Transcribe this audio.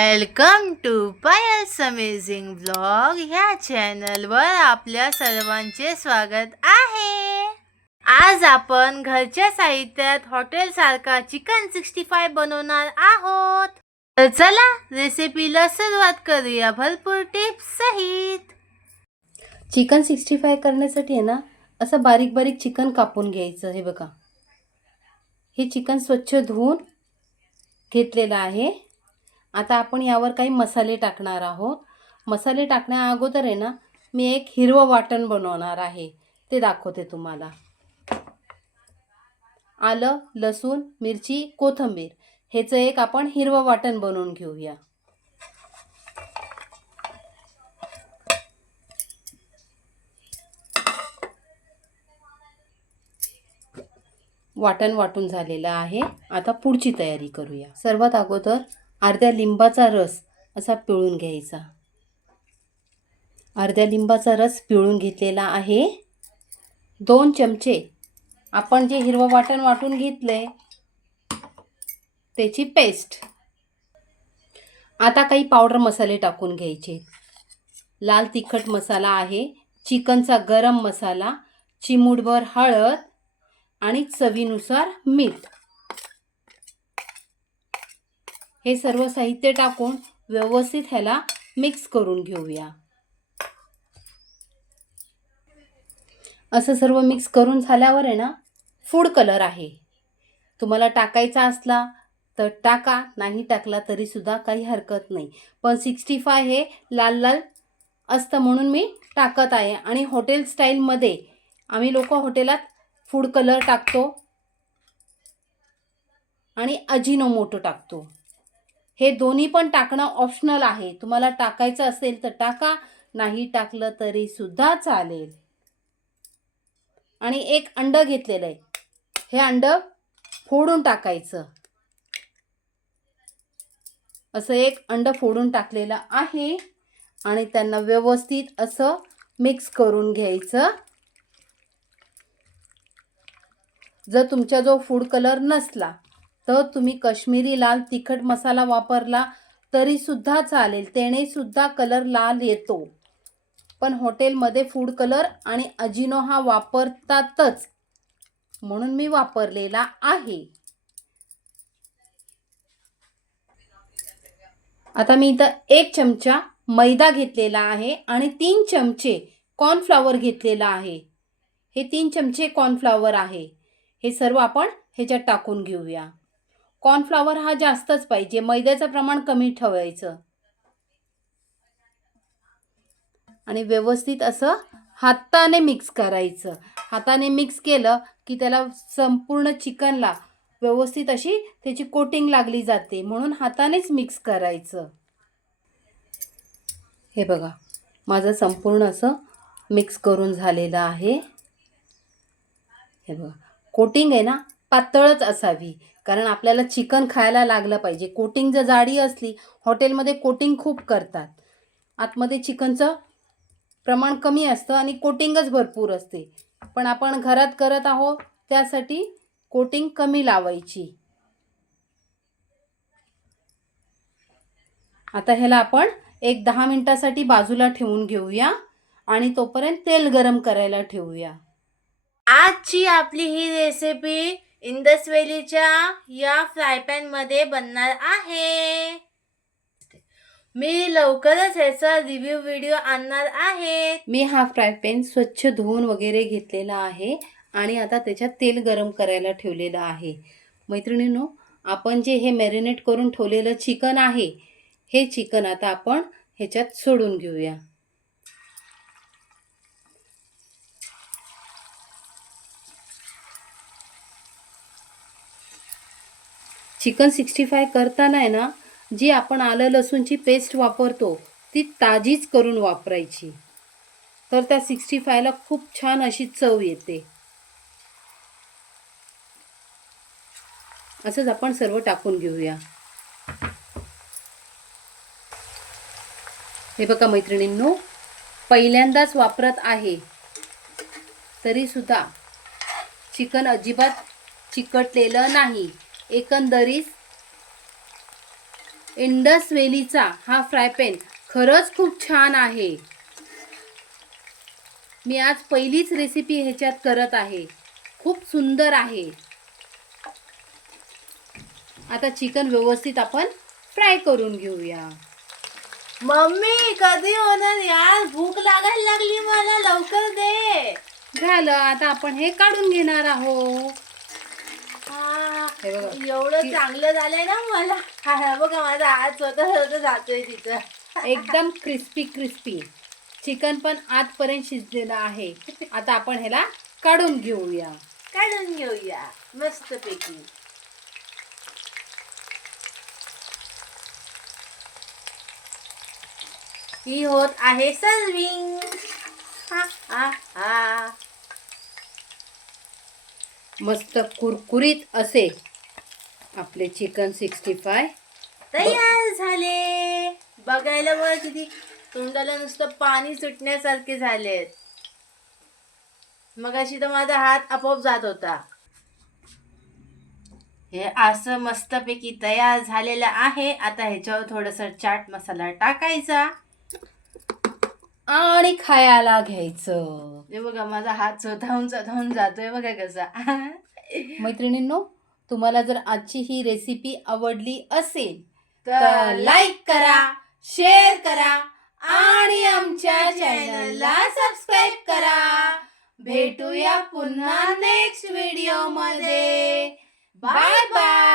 Welcome to Payal's amazing blog ह्या चॅनलवर आपल्या सर्वांचे स्वागत आहे. आज आपण घरच्या साहित्यात हॉटेलसारखा चिकन सिक्स्टी फाय बनवणार आहोत. तर चला रेसिपीला सुरुवात करूया भरपूर टिप्स सहित. चिकन सिक्स्टी फाय करण्यासाठी आहे ना असं बारीक बारीक चिकन कापून घ्यायचं हे बघा. हे चिकन स्वच्छ धुवून घेतलेलं आहे. आता आपण यावर काही मसाले टाकणार आहोत. मसाले टाकण्या अगोदर आहे ना मी एक हिरवं वाटण बनवणार आहे. ते दाखवते तुम्हाला. आलं लसूण मिरची कोथिंबीर. ह्याचं एक आपण हिरवं वाटण बनवून घेऊया. वाटण वाटून झालेलं आहे. आता पुढची तयारी करूया. सर्वात अगोदर अर्ध्या लिंबाचा रस असा पिळून घ्यायचा. अर्ध्या लिंबाचा रस पिळून घेतलेला आहे. दोन चमचे. आपण जे हिरवं वाटण वाटून घेतले त्याची पेस्ट आता काही पावडर मसाले टाकून घ्यायचे. लाल तिखट मसाला आहे चिकनचा गरम मसाला चिमूटभर हळद आणि चवीनुसार मीठ. हे सर्व साहित्य टाकून व्यवस्थित ह्याला मिक्स करून घेऊया. असं सर्व मिक्स करून झाल्यावर आहे ना फूड कलर आहे. तुम्हाला टाकायचा असला तर टाका नाही टाकला तरीसुद्धा काही हरकत नाही. पण सिक्स्टी फाय हे लाल लाल असतं म्हणून मी टाकत आहे. आणि हॉटेल स्टाईलमध्ये आम्ही लोक हॉटेलात फूड कलर टाकतो. आणि अजिनोमोटो टाकतो. हे दोन्ही पण टाकणं ऑप्शनल आहे. तुम्हाला टाकायचं असेल तर टाका नाही टाकलं तरी सुद्धा चालेल. आणि एक अंड घेतलेलं आहे. हे अंड फोडून टाकायचं. असं एक अंड फोडून टाकलेलं आहे. आणि त्यांना व्यवस्थित असं मिक्स करून घ्यायचं. जर तुमचा जो फूड कलर नसला तर तुम्ही कश्मीरी लाल तिखट मसाला वापरला तरीसुद्धा चालेल. त्याने सुद्धा कलर लाल येतो. पण हॉटेलमध्ये फूड कलर आणि अजिनो हा वापरतातच. म्हणून मी वापरलेला आहे. आता मी इथं एक चमचा मैदा घेतलेला आहे आणि तीन चमचे कॉर्नफ्लॉवर घेतलेला आहे. हे तीन चमचे कॉर्नफ्लॉवर आहे. हे सर्व आपण ह्याच्यात टाकून घेऊया. कॉर्नफ्लॉवर हा जास्तच पाहिजे. मैद्याचं प्रमाण कमी ठेवायचं. आणि व्यवस्थित असं हाताने मिक्स करायचं. हाताने मिक्स केलं की त्याला संपूर्ण चिकनला व्यवस्थित अशी त्याची कोटिंग लागली जाते. म्हणून हातानेच मिक्स करायचं. हे बघा माझं संपूर्ण असं मिक्स करून झालेलं आहे. हे बघा कोटिंग आहे ना पातळच असावी. कारण आपल्याला चिकन खायला लागलं पाहिजे. कोटिंग जर जाडी असली हॉटेलमध्ये कोटिंग खूप करतात. आतमध्ये चिकनचं प्रमाण कमी असतं आणि कोटिंगच भरपूर असते. पण आपण घरात करत आहोत त्यासाठी कोटिंग कमी लावायची. आता ह्याला आपण एक दहा मिनिटासाठी बाजूला ठेवून घेऊया आणि तोपर्यंत तेल गरम करायला ठेवूया. आजची आपली ही रेसिपी इंदस वेलीच्या या फ्राय बनणार आहे. मी लवकरच याचा रिव्ह्यू व्हिडिओ आणणार आहे. मी हा फ्राय पॅन स्वच्छ धुवून वगैरे घेतलेला आहे आणि आता त्याच्यात तेल गरम करायला ठेवलेलं आहे. मैत्रिणींनो आपण जे हे मॅरिनेट करून ठेवलेलं चिकन आहे हे चिकन आता आपण ह्याच्यात सोडून घेऊया. चिकन सिक्स्टी फाय करताना आहे ना जी आपण आलं लसूणची पेस्ट वापरतो ती ताजीच करून वापरायची. तर त्या सिक्स्टी फायला खूप छान अशी चव येते. असंच आपण सर्व टाकून घेऊया. हे बघा मैत्रिणींनो पहिल्यांदाच वापरत आहे. तरीसुद्धा चिकन अजिबात चिकटलेलं नाही. एकंदरीत इंडस वेलीचा हा फ्राय पॅन खरंच खूप छान आहे. मी आज पहिलीच रेसिपी ह्याच्यात करत आहे. खूप सुंदर आहे. आता चिकन व्यवस्थित आपण फ्राय करून घेऊया. मम्मी कधी होणार यार? भूक लागायला लागली मला. लवकर दे. झालं. आता आपण हे काढून घेणार आहोत. हा, बघा. एवढं चांगलं झालंय ना मला. हा हा, बघा माझा हात स्वतः स्वतः जातोय तिथं. एकदम क्रिस्पी क्रिस्पी चिकन पण आतपर्यंत शिजलेलं आहे. आता आपण ह्याला काढून घेऊया. काढून घेऊया. मस्त पैकी. ही होत आहे सर्विंग हा हा हा. मस्त कुरकुरीत असे. आपले चिकन सिक्स्टी फाय. तयार झाले. बघायला बघा किती तोंडाला नुसतं पाणी सुटण्यासारखे झालेत. मग अशी तर माझा हात आपोआप जात होता. हे असं मस्तपैकी तयार झालेलं आहे. आता ह्याच्यावर थोडस चाट मसाला टाकायचा. आणि खायला घ्यायचं. हे बघा माझा हात स्वतःहून स्वतःहून जातोय बघा कसा. मैत्रिणींनो तुम्हाला जर आजची ही रेसिपी आवडली असेल तर लाईक करा शेअर करा आणि आमच्या चॅनलला सबस्क्राईब करा. भेटूया पुन्हा नेक्स्ट व्हिडिओमध्ये. Bye bye